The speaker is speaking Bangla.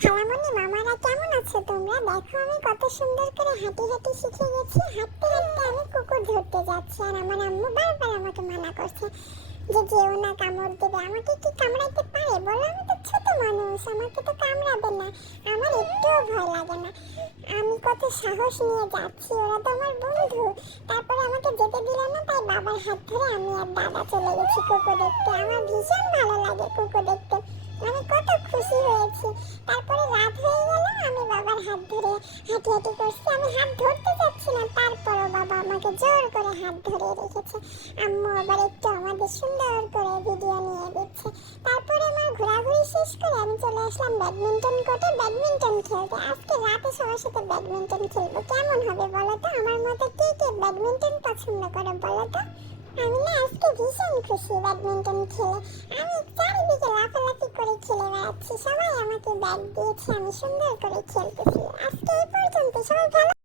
খালামণি, মামারা কেমন আছো তোমরা? দেখো আমি কত সুন্দর করে হাঁটি হাঁটি শিখে গেছি। হাঁটতে হাঁটতে আমি কুকুর ধরতে যাচ্ছি, আর আমার আম্মু বারবার আমাকে মানা করছে যে যেও না, কামড় দেবে। আমাকে কি কামড়াইতে পারে বলো? আমি তো ছোট মানুষ, আমাকে তো কামড়াবে না। আমার একটুও ভয় লাগে না। আমি কত সাহস নিয়ে যাচ্ছি, ওরা তো আমার বন্ধু। তারপরে আমাকে যেতে দিল না, তাই বাবার হাত ধরে আমি আর দাদা চলে গেছি কুকুর দেখতে। আমার ভীষণ ভালো লাগে কুকুর দেখতে, আমি কত খুশি হয়েছি। তারপরে রাত হয়ে গেল, আমি বাবার হাত ধরে হাঁটি হাঁটি করছি। আমি হাত ধরতে চাচ্ছি না, তারপরও বাবা আমাকে জোর করে হাত ধরে রেখেছে। আম্মু আবার একটু আমাদের সুন্দর করে ভিডিও নিয়ে দিচ্ছে। তারপরে আমার ঘোরাঘুরি শেষ করে আমি চলে আসলাম ব্যাডমিন্টন কোর্টে ব্যাডমিন্টন খেলতে। আজকে রাতে সবার সাথে ব্যাডমিন্টন খেলবো, কেমন হবে বলো তো? আমার মতো কে কে ব্যাডমিন্টন পছন্দ করে বলো তো? আমি না আজকে ভীষণ খুশি ব্যাডমিন্টন খেলে। আমি চারিদিকে লাফালাফি করে খেলে বেড়াচ্ছি, সবাই আমাকে ব্যাট দিয়েছে, আমি সুন্দর করে খেলতেছি। আজকে এই পর্যন্ত, সবাই ভালো